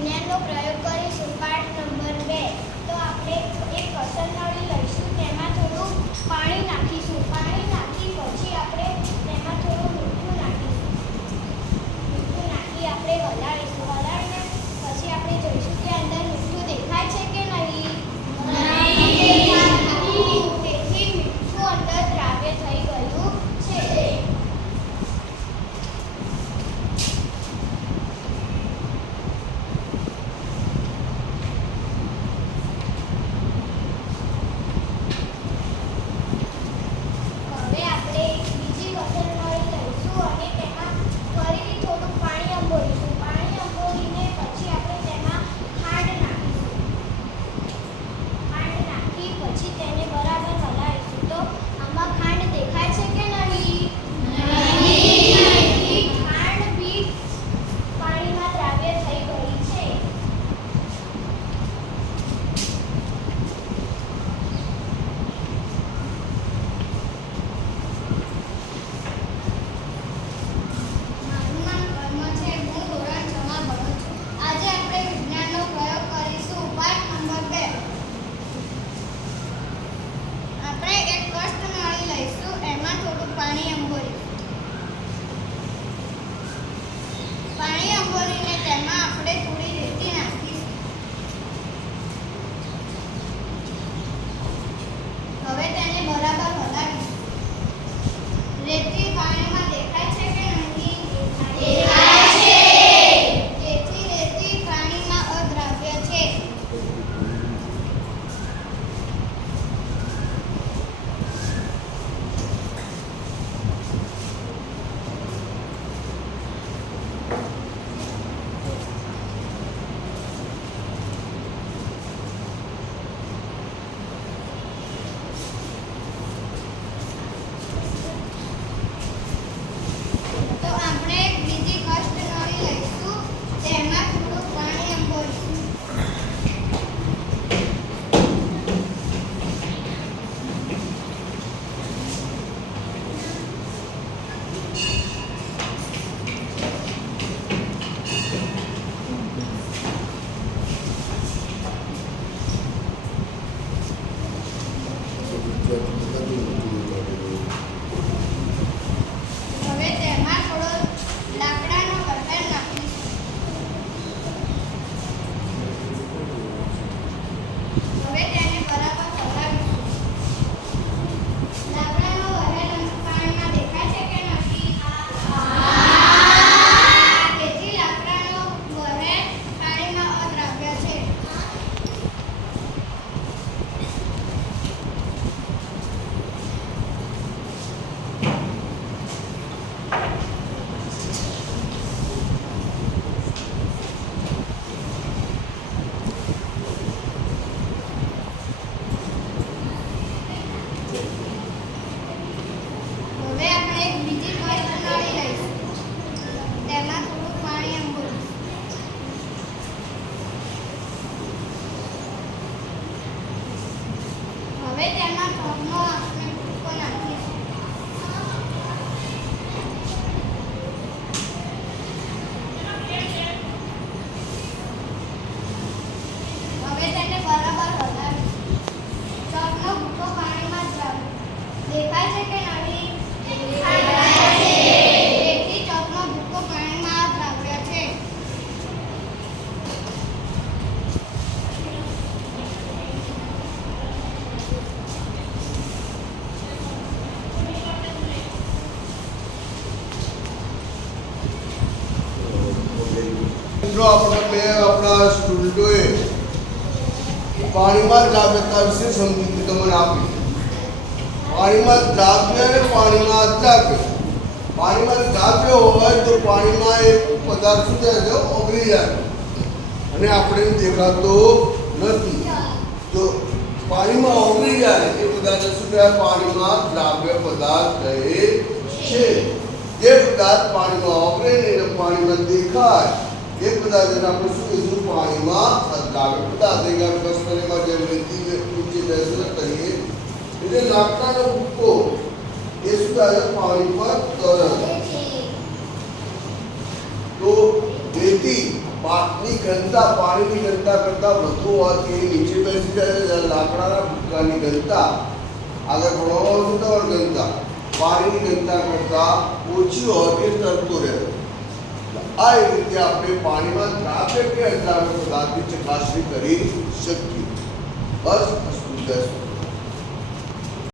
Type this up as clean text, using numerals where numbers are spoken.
વિજ્ઞાનનો પ્રયોગ કરીશું. પાઠ નંબર 2. તો આપણે એક કસરનળી લઈશું, તેમાં થોડું પાણી નાખીશું. પાણી નાખી પછી આપણે તેમાં થોડું મીઠું નાખીશું. મીઠું નાખી આપણે હલાવીશું. હલાવીને પછી આપણે જોઈશું કે અંદર મીઠું દેખાય છે કે નહીં. તેથી મીઠું અંદર દ્રાવ્ય થઈ ગયું છે. પાણી અંબોરીને તેમાં આપણે થોડી રેતી નાખીશું. હવે તેને બરાબર હલાવીશું. રેતી પાણીમાં દેખાય છે કે નહીં? દેખાય છે. તેથી રેતી પાણીમાં અદ્રાવ્ય છે. હવે તેમાં થોડો લાકડાનો વઘાર નાખીશું. હવે તેને બરાબર હલાવીશું. લાકડાનો વઘાર પાણીમાં દેખાય છે કે નથી? તેથી લાકડાનો વઘાર પાણીમાં અદ્રાવ્ય છે. હવે તેમાં ઘઉંનો આપણે ભૂકો નાખીશું. હવે તેને બરાબર હલાવીશું. ચોકનો ભૂકો પાણીમાં દેખાય છે કે નહીં? દેખાય છે. તેથી ચોકનો ભૂકો પાણીમાં દ્રાવ્ય છે. આપણે આપણા સ્ટુડન્ટોએ પાણીમાં દ્રાવ્યતા વિશે સમજૂતી તમને આપી. પાણીમાં દ્રાવ્ય અને પાણીમાં અદ્રાવ્ય. પાણીમાં દ્રાવ્ય હોય તો પાણીમાં એક પદાર્થ શું થાય છે? ઓગળી જાય અને આપણે દેખાતો નથી. તો પાણીમાં ઓગળી જાય એ પદાર્થ શું કહેવાય? પાણીમાં દ્રાવ્ય પદાર્થ કહે છે. જે પદાર્થ પાણીમાં ઓગળે ને એને પાણીમાં દેખાય એ પદાર્થને આપણે શું કહીશું? પાણીમાં અદ્રાવ્ય પદાર્થ. કસ્તરીમાં જેમ રેતી ઊંચી બેસર કરીએ એટલે લાકડાનો ભૂકો એ શું થાય? પાણી પર તરત. તો રેતી પાકની ઘનતા પાણીની ઘનતા કરતાં વધુ હોવાથી એ નીચે બેસી જાય છે. લાકડાના ભૂક્કાની ઘનતા આગળ ભણવામાં આવશે તમારી ઘનતા પાણીની ઘનતા કરતાં ઓછી હોવાથી તરતો રહે. આ રીતે આપણે પાણીમાં દ્રાવ્ય કે અદ્રાવ્ય પદાર્થની ચકાસણી કરી શકીએ. બસ અસ્તુ.